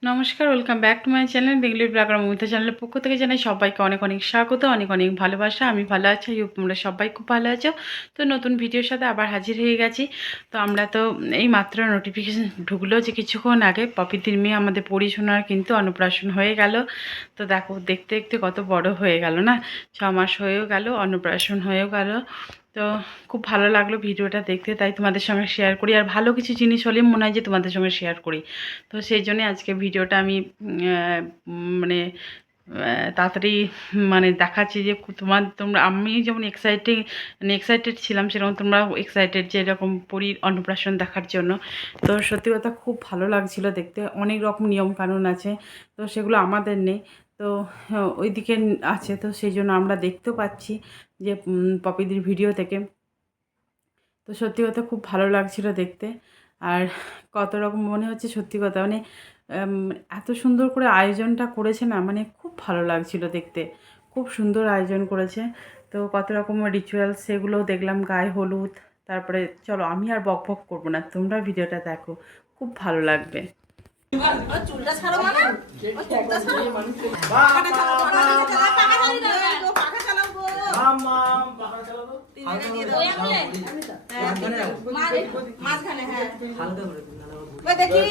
নমস্কার, welcome back to my channel Bengali blogger Mamita চ্যানেলের পক্ষ থেকে জানাই সবাইকে অনেক অনেক স্বাগত, অনেক অনেক ভালোবাসা। আমি ভালো আছি, তোমরা সবাই খুব ভালো আছো। তো নতুন ভিডিওর সাথে আবার হাজির হয়ে গেছি। তো আমরা তো এই মাত্র নোটিফিকেশান ঢুকলো যে কিছুক্ষণ আগে পপিদির মেয়ে আমাদের পরিশোনার কিন্তু অন্নপ্রাশন হয়ে গেল। তো দেখো দেখতে দেখতে কত বড় হয়ে গেল না, 6 মাস হয়েও গেল, অন্নপ্রাশন হয়েও গেল। তো খুব ভালো লাগলো ভিডিওটা দেখতে, তাই তোমাদের সঙ্গে শেয়ার করি। আর ভালো কিছু জিনিস হলে মনে হয় যে তোমাদের সঙ্গে শেয়ার করি। তো সেই জন্যে আজকে ভিডিওটা আমি মানে তাড়াতাড়ি মানে দেখাচ্ছি যে তোমরা আমি যেমন এক্সাইটেড ছিলাম, সেরকম তোমরাও এক্সাইটেড যে এরকম পরীর অন্নপ্রাশন দেখার জন্য। তো সত্যি কথা খুব ভালো লাগছিল দেখতে। অনেক রকম নিয়মকানুন আছে, তো সেগুলো আমাদের নেই, তো ওইদিকে আছে। তো সেই জন্য আমরা দেখতেও পাচ্ছি যে পপিদির ভিডিও থেকে। তো সত্যি কথা খুব ভালো লাগছিল দেখতে। আর কত রকম মনে হচ্ছে, সত্যি কথা মানে এত সুন্দর করে আয়োজনটা করেছে না, মানে খুব ভালো লাগছিল দেখতে। খুব সুন্দর আয়োজন করেছে। তো কত রকম রিচুয়ালস সেগুলোও দেখলাম, গায়ে হলুদ। তারপরে চলো আমি আর বক বক করবো না, তোমরা ভিডিওটা দেখো, খুব ভালো লাগবে। চুলটা ছাড়ো মানে চুলটা ছাড়ো পাখা চালাবো পাখা চালাবো মাঝখানে হ্যাঁ ওই দেখি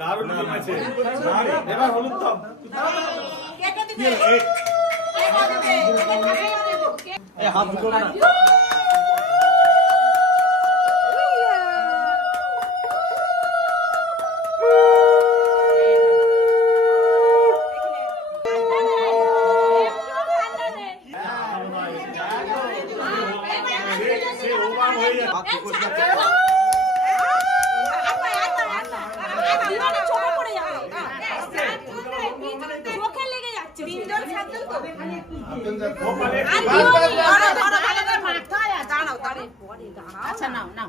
দারুণ টিম আছে। এবার হলুদ তো হাত দুটো না আচ্ছা নাও নাও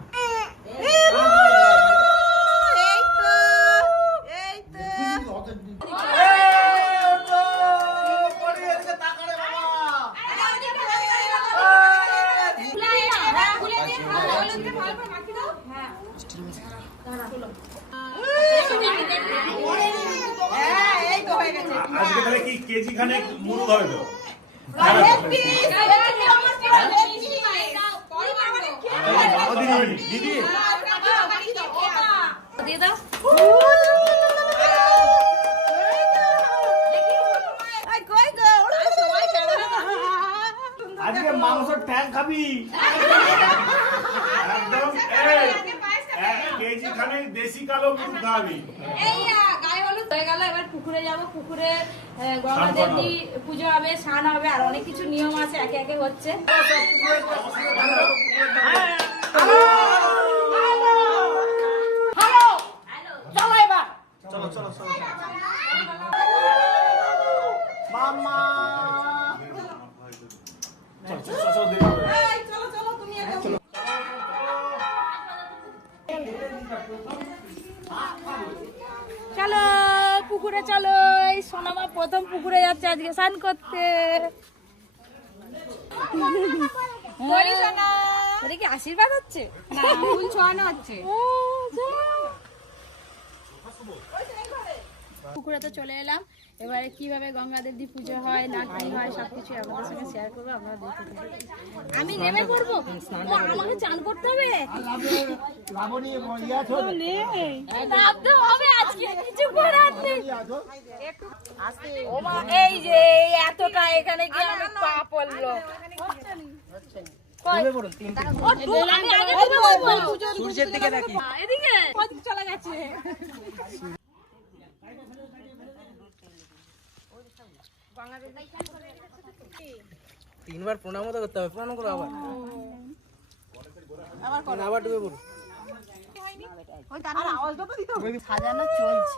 আজকে তাহলে কি কেজি খানেক মুরগ হবে তো? দিদি আজকে মাংসের ট্যাং খাবি একদম কেজি খানেক দেশি কালো মুরগ খাবি। হয়ে গেল, এবার পুকুরে যাব। পুকুরে গঙ্গা দেবী পুজো হবে, স্নান হবে, আর অনেক কিছু নিয়ম আছে, একে একে হচ্ছে। চলো এবার চলো চলো চলো মামা চলো চলো চলো চলো চলো তুমি চলো পুকুরে চলো। এই সোনামা প্রথম পুকুরে যাচ্ছে আজকে স্নান করতে। ওটা কি আশীর্বাদ হচ্ছে? না, ফুল ছোঁয়ানো হচ্ছে। পুকুরে তো চলে এলাম। এবারে কিভাবে গঙ্গা দেবী পুজো হয় না কি হয় সবকিছু আপনাদের সঙ্গে শেয়ার করবো, আপনারা দেখতে থাকুন। আমি নেমে পড়বো? আমাকে চান করতে হবে? নামতে হবে আজকে, কিছু করার নেই। এই যে এতটা এখানে গিয়ে আমি পা পড়লো। সূর্যের দিকে নাকি এদিকে চলে গেছে। তিনবার প্রণাম তো করতে হবে, প্রণাম করো আবার ডুবে পড়ো। সাজানো চলছে।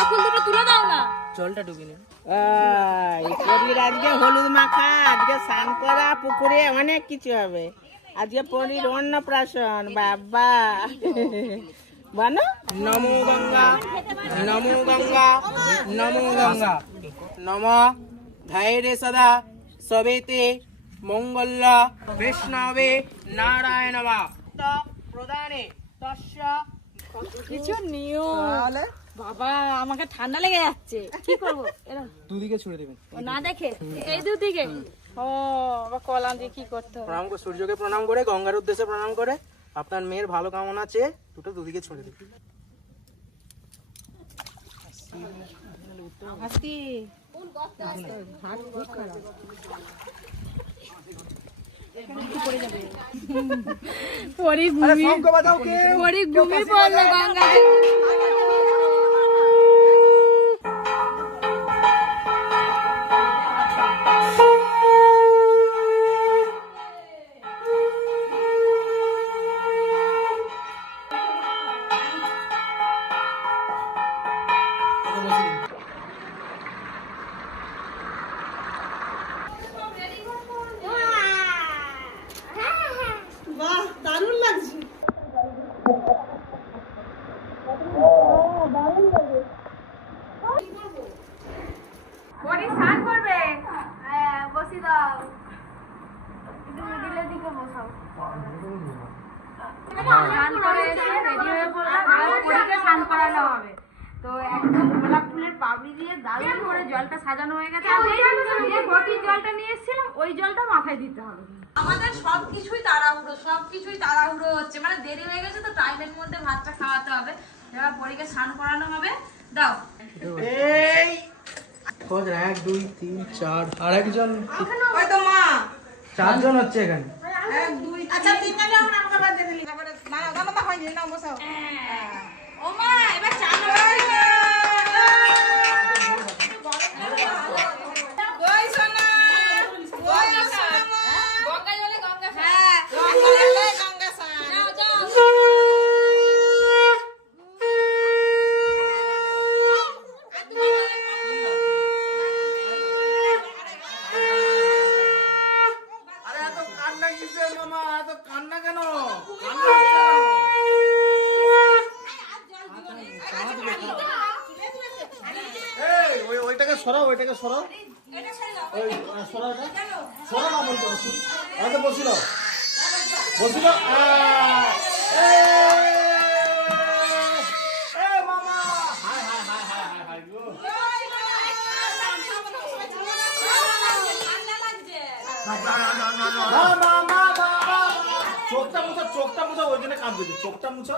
গাঁদা ফুল দুটো তুলে দাও না। জলটা ডুবি নে। পরির আজকে হলুদ মাখা, আজকে স্নান করা, পুকুরে অনেক কিছু হবে। আজকে পরির অন্নপ্রাশন, বাবা বানো। নমো গঙ্গা নমো গঙ্গা নমো গঙ্গা নম ধৈর্য সদা সবেতে মঙ্গল বৈষ্ণবে নারায়ণ বা প্রদানে তস্য কিছু নিয়ম বাবা, আমাকে ঠান্ডা লেগে যাচ্ছে, কি করবো? এরা দুদিকে ছুড়ে দেবেন। না দেখে এই দুদিকে ও আবার কলা দিয়ে কি করতে হবে? প্রণাম করে সূর্যকে প্রণাম করে, গঙ্গার উদ্দেশ্যে প্রণাম করে, আপনার মেয়ের ভালো কামনা চেয়ে দুটো দুদিকে ছুড়ে দেবেন। পরি ঘুমিয়ে পড়লো গঙ্গা। বাহ, দারুণ লাগছে। পরি স্নান করবে, বসি দাও, একটু মিডিলের দিকে বসাও। স্নান করে এসে রেডি হয়ে পড়লাম, এবার পরীকে স্নান করানো হবে। তো একদম গোলাপ ফুলের পাপড়ি দিয়ে দারুণ করে জলটা সাজানো হয়ে গেছে। যে বটির জলটা নিয়ে এসেছিলাম ওই জলটা মাথায় দিতে হবে। আমাদের সবকিছুই তাড়াহুড়ো হচ্ছে, মানে দেরি হয়ে গেছে তো টাইমের মধ্যে ভাতটা খাওয়াতে হবে। এবার পরীকে স্নান করানো হবে। দাও। এই খোঁজ 1 2 3 4 আর একজন, ওই তো মা। 4 জন হচ্ছে এখানে। 1 2 আচ্ছা 3 জনে এখন আমাকে বাদ দিয়ে দিলি। তারপরে না দাদা হয়নি, নাও বসাও। ও মা, এবার চা নাও। ওই সোনা, ওই সোনা মা। গঙ্গা জলে গঙ্গা হ্যাঁ, গঙ্গা স্নান। যাও যাও। আরে এত কান্না কিসের মামা, এত কান্না কেন? এই ওইটাকে সরাও, ওইটাকে সরাও, সরাও না বলতে বসি, হয়তো বসিল মামা, হাই হাই হাই হাই হাই হাই গো। না, চোখটা মুছো, ওই জন্য কাঁদবে, চোখটা মুছো।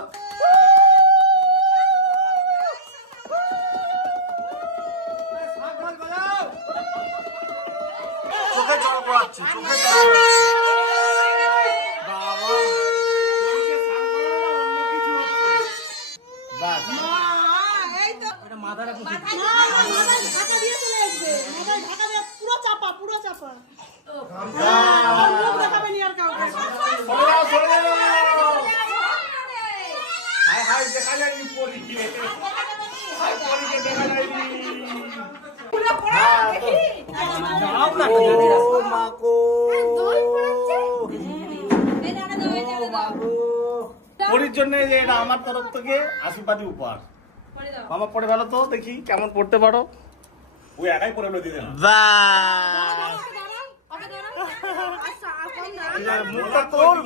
চোখে জল পড়াচ্ছি, চোখে জল পড়াচ্ছি। বাবা, পরীকে স্নান করানো না, অন্য কিছু হচ্ছে। বাস। এটা মাথাটা পুষে ঢাকা দিয়ে চলে আসবে, মাথায় ঢাকা দিয়ে পুরো চাপা। মুখ দেখাবে নি আর কাউকে। সরে যাও। হাই হাই, দেখা যায়নি পরীকে। হাই, পরীকে দেখা যায়নি। পুরো পড়া দেখি। ও মাগো। পরীর জন্য যে এটা আমার তরফ থেকে আশীর্বাদী উপহার। মামা পড়ে ভালো তো, দেখি কেমন পড়তে পারো। ওই একাই পড়ে দিয়ে দেন। মুখটা তোল।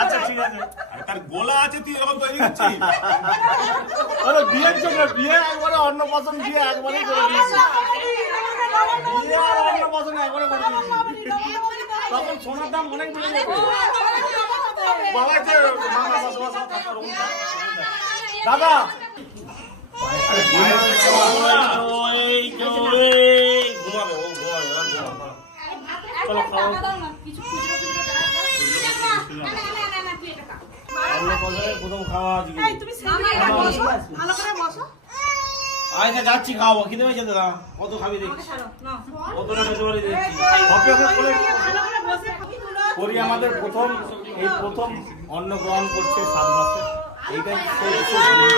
আচ্ছা ঠিক আছে, তার গোলা আছে, তুই এরকম তৈরি করছিস। আরে বিয়ের জন্য, বিয়ে একবারে অন্নপ্রাশন, বিয়ে একবারে করে দিয়েছি। বিয়ে আর অন্নপ্রাশন একবারে করে দিয়েছি। তখন সোনার দাম অনেক বেড়ে যাবে। বাবা যে মামা দাদা ঘুমাবে, ও চলো খাও। প্রথম খাওয়া আজকে। তুমি সামনে বসো, ভালো করে বসো। আচ্ছা যাচ্ছি, খাওয়াবো, খিদে পেয়েছে দাদা। কত খাবি দেখছি, কতটা খেতে পারি দেখছি। ভালো করে বসে খাবি। পরি আমাদের প্রথম অন্ন গ্রহণ করছে 7 মাসে। এইটা সেই বিশেষ দিন।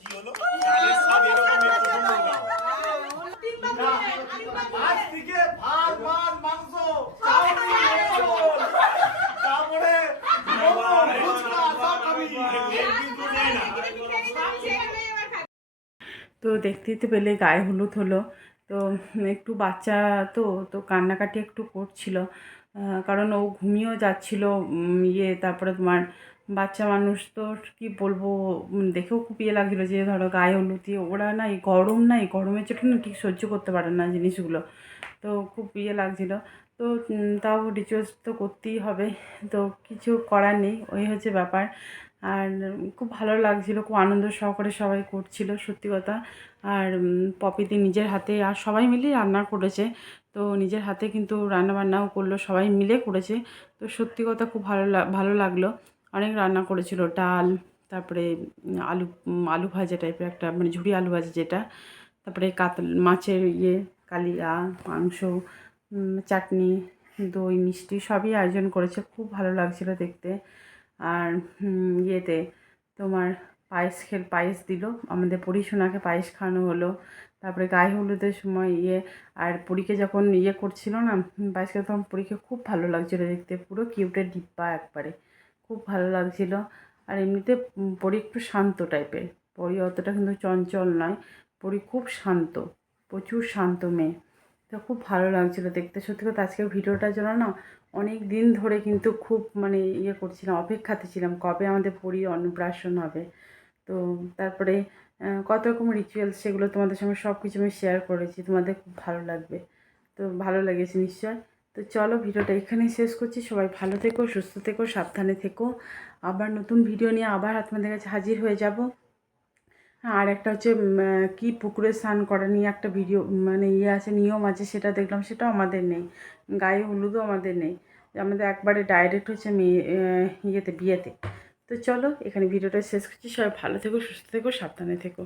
কি হলো? চালের স্বাদ এরকমই প্রথম বললাম। আজ থেকে ভাত, মাছ, মাংস, চাউমিন, এগরোল, তারপরে মোমো, ফুচকা সব খাবি। লেগ কিন্তু নেই না। তো দেখতে পেলে গায়ে হলুদ হলো। তো একটু বাচ্চা তো তো কান্নাকাটি একটু করছিল, কারণ ও ঘুমিয়েও যাচ্ছিল। তারপরে তোমার বাচ্চা মানুষ তো কি বলবো, দেখেও খুব ইয়ে লাগছিলো যে ধরো গায়ে হলুদ দিয়ে ওরা না এই গরম না, এই গরমের জন্য না ঠিক সহ্য করতে পারে না জিনিসগুলো। তো খুব ইয়ে লাগছিলো। তো তাও রিচুয়ালস তো করতেই হবে, তো কিছু করার নেই, ওই হচ্ছে ব্যাপার। আর খুব ভালো লাগছিলো, খুব আনন্দ সহকারে সবাই করছিল সত্যি কথা। আর পপিদি নিজের হাতে, আর সবাই মিলেই রান্না করেছে, তো নিজের হাতে কিন্তু রান্নাবান্নাও করলো, সবাই মিলে করেছে। তো সত্যি কথা খুব ভালো লাগলো। অনেক রান্না করেছিল, ডাল, তারপরে আলু আলু ভাজা টাইপের একটা, মানে ঝুরি আলু ভাজা যেটা, তারপরে কাতল মাছের কালিয়া, মাংস, চাটনি, দই, মিষ্টি সবই আয়োজন করেছে, খুব ভালো লাগছিলো দেখতে। আর তোমার পায়েস দিল আমাদের পরিশোনাকে, পায়েস খাওয়ানো হলো। তারপরে গায়ে হলুদের সময় আর পরীকে যখন করছিল না পায়েস খেতে, তখন পরীকে খুব ভালো লাগছিলো দেখতে, পুরো কিউটের ডিব্বা একবারে, খুব ভালো লাগছিলো। আর এমনিতে পরী একটু শান্ত টাইপের, পরী অতটা কিন্তু চঞ্চল নয়, পরী খুব শান্ত, প্রচুর শান্ত মেয়ে। তো খুব ভালো লাগছিলো দেখতে সত্যি কথা। আজকের ভিডিওটার জন্য না অনেক দিন ধরে কিন্তু খুব মানে করছিলাম, অপেক্ষাতে ছিলাম কবে আমাদের পরীর অন্নপ্রাশন হবে। তো তারপরে কত রকম রিচুয়ালস, সেগুলো তোমাদের সঙ্গে সব কিছু আমি শেয়ার করেছি, তোমাদের খুব ভালো লাগবে, তো ভালো লেগেছে নিশ্চয়। তো চলো ভিডিওটা এখানেই শেষ করছি। সবাই ভালো থেকো, সুস্থ থেকো, সাবধানে থেকো। আবার নতুন ভিডিও নিয়ে আবার তোমাদের কাছে হাজির হয়ে যাব। আর একটা হচ্ছে কি পুকুরে স্নান করা নিয়ে একটা ভিডিও মানে আছে, নিয়ম আছে, সেটা দেখলাম, সেটাও আমাদের নেই, গায়ে হলুদও আমাদের নেই, আমাদের একবারে ডাইরেক্ট হচ্ছে বিয়েতে। তো চলো এখানে ভিডিওটা শেষ করছি। সবাই ভালো থেকো, সুস্থ থেকো, সাবধানে থেকো।